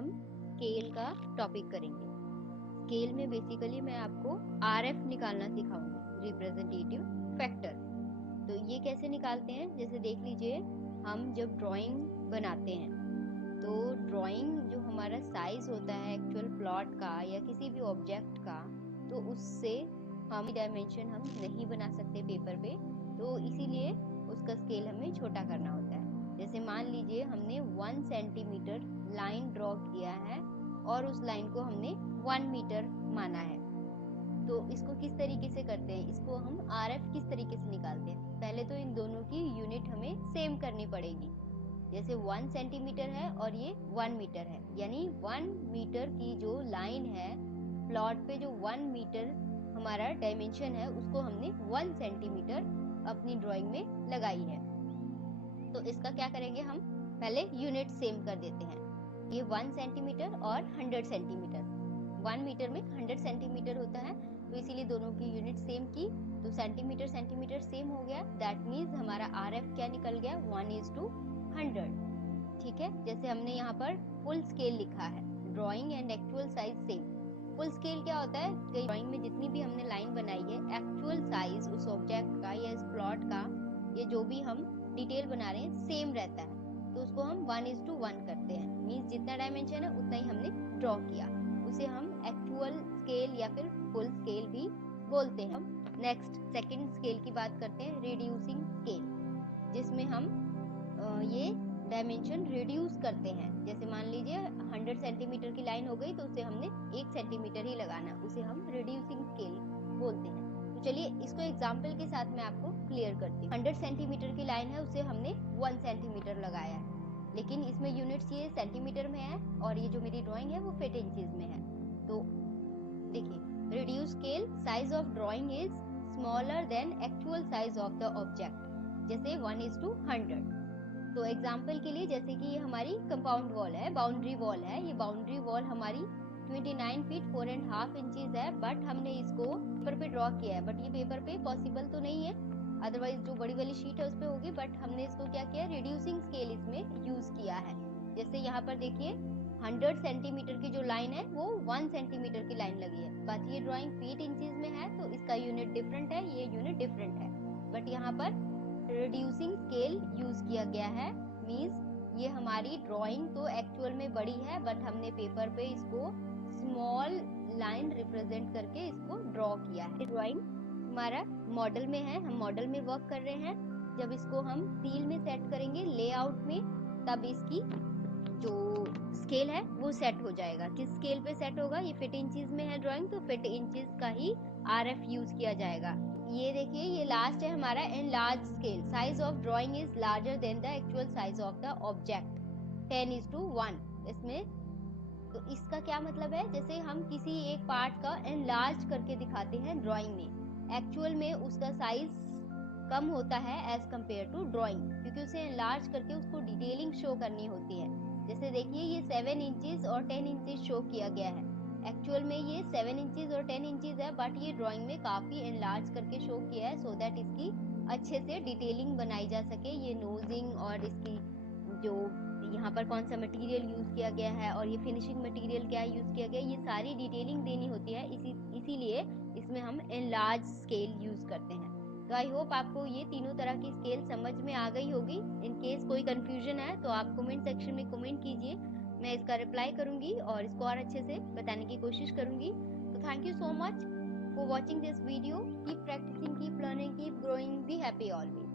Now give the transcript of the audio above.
हम स्केल का टॉपिक करेंगे। स्केल में बेसिकली मैं आपको RF निकालना सिखाऊंगी, रिप्रेजेंटेटिव फैक्टर। तो ये कैसे निकालते हैं, जैसे देख लीजिए, हम जब ड्राइंग बनाते हैं तो ड्राइंग जो हमारा साइज होता है एक्चुअल प्लॉट का या किसी भी ऑब्जेक्ट का, तो उससे हम डायमेंशन हम नहीं बना सकते पेपर पे, तो इसीलिए उसका स्केल हमें छोटा करना होता है। जैसे मान लीजिए हमने 1 सेंटीमीटर लाइन ड्रॉ किया है और उस लाइन को हमने 1 मीटर माना है, तो इसको किस तरीके से करते हैं, इसको हम RF किस तरीके से निकालते हैं। पहले तो इन दोनों की यूनिट हमें सेम करनी पड़ेगी। जैसे 1 सेंटीमीटर है और ये 1 मीटर है, यानी 1 मीटर की जो लाइन है प्लॉट पे, जो 1 मीटर हमारा डायमेंशन है, उसको हमने 1 सेंटीमीटर अपनी ड्राइंग में लगाई है। तो इसका क्या करेंगे, हम पहले यूनिट सेम कर देते हैं। ये 1 सेंटीमीटर और 100 सेंटीमीटर, 1 मीटर में 100 सेंटीमीटर होता है, तो इसीलिए दोनों की यूनिट सेम की, तो सेंटीमीटर सेंटीमीटर सेम हो गया। दैट मीन्स हमारा RF क्या निकल गया, 1:100। ठीक है, जैसे हमने यहाँ पर फुल स्केल लिखा है, drawing and actual size same. Full scale क्या होता है, कई ड्राइंग में जितनी भी हमने लाइन बनाई है, एक्चुअल साइज उस ऑब्जेक्ट का या इस प्लॉट का, ये जो भी हम डिटेल बना रहे हैं, सेम रहता है, तो उसको हम 1:1 करते हैं। मीन्स जितना डायमेंशन है उतना ही हमने ड्रॉ किया, उसे हम एक्चुअल स्केल या फिर फुल स्केल भी बोलते हैं। हम नेक्स्ट सेकंड स्केल की बात करते हैं, रिड्यूसिंग स्केल, जिसमें हम ये डायमेंशन रिड्यूस करते हैं। जैसे मान लीजिए 100 सेंटीमीटर की लाइन हो गई, तो उसे हमने 1 सेंटीमीटर ही लगाना, उसे हम रिड्यूसिंग स्केल बोलते हैं। तो चलिए इसको एग्जाम्पल के साथ मैं आपको क्लियर करती हूँ। 100 सेंटीमीटर की लाइन है, उसे हमने 1 सेंटीमीटर लगाया है, लेकिन इसमें यूनिट्स ये सेंटीमीटर में है और ये जो मेरी ड्राइंग है वो फीट इंचेस में है। तो देखिए, reduce scale, size of drawing is smaller than actual size of the object, जैसे 1:100। तो एग्जाम्पल के लिए, जैसे कि ये हमारी कंपाउंड वॉल है, बाउंड्री वॉल है, ये बाउंड्री वॉल हमारी 29 फीट 4.5 इंचेस है, बट हमने इसको पेपर पे ड्रॉ किया है, बट ये पेपर पे पॉसिबल तो नहीं है, अदरवाइज जो बड़ी वाली शीट है उस पे होगी, बट हमने इसको क्या किया, रिड्यूसिंग स्केल इसमें यूज किया है। जैसे यहाँ पर देखिए 100 सेंटीमीटर की जो लाइन है वो 1 सेंटीमीटर की लाइन लगी है, बट ये ड्राइंग फीट इंचेस में है, तो इसका यूनिट डिफरेंट है, ये यूनिट डिफरेंट है, बट यहाँ पर रिड्यूसिंग स्केल यूज किया गया है। मींस ये हमारी ड्राइंग तो एक्चुअल में बड़ी है, बट हमने पेपर पे इसको स्मॉल लाइन रिप्रेजेंट करके इसको ड्रॉ किया है। ड्राइंग हमारा मॉडल में है, हम मॉडल में वर्क कर रहे हैं। जब इसको हम सील में सेट करेंगे लेआउट में, तब इसकी जो स्केल है वो सेट हो जाएगा। किस स्केल पे सेट होगा, ये फीट इंचेस में है ड्राइंग, तो फीट इंचेस का ही RF यूज किया जाएगा। ये देखिए, ये लास्ट है हमारा enlarge scale, size of drawing is larger than the actual size of the object, 10:1 इसमें। तो इसका क्या मतलब है, जैसे हम किसी एक पार्ट का एनलार्ज करके दिखाते हैं ड्राइंग में, एक्चुअल में उसका साइज कम होता है एज कम्पेयर टू ड्राइंग, क्योंकि उसे एनलार्ज करके उसको डिटेलिंग शो करनी होती है। जैसे देखिए ये 7 इंचेस और 10 इंचेस शो किया गया है, एक्चुअल में ये 7 इंचेस और 10 इंचेस है, बट ये ड्राइंग में काफी एनलार्ज करके शो किया है, सो दैट इसकी अच्छे से डिटेलिंग बनाई जा सके। ये नोजिंग और इसकी जो यहाँ पर कौन सा मटेरियल यूज किया गया है और ये फिनिशिंग मटेरियल क्या यूज किया गया है, ये सारी डिटेलिंग देनी होती है, इसीलिए इसमें हम एनलार्ज स्केल यूज करते हैं। तो आई होप आपको ये तीनों तरह की स्केल समझ में आ गई होगी। इन केस कोई कंफ्यूजन है तो आप कमेंट सेक्शन में कमेंट कीजिए, मैं इसका रिप्लाई करूंगी और इसको और अच्छे से बताने की कोशिश करूंगी। तो thank you so much for watching this video. Keep practising, keep learning, keep growing, be happy always.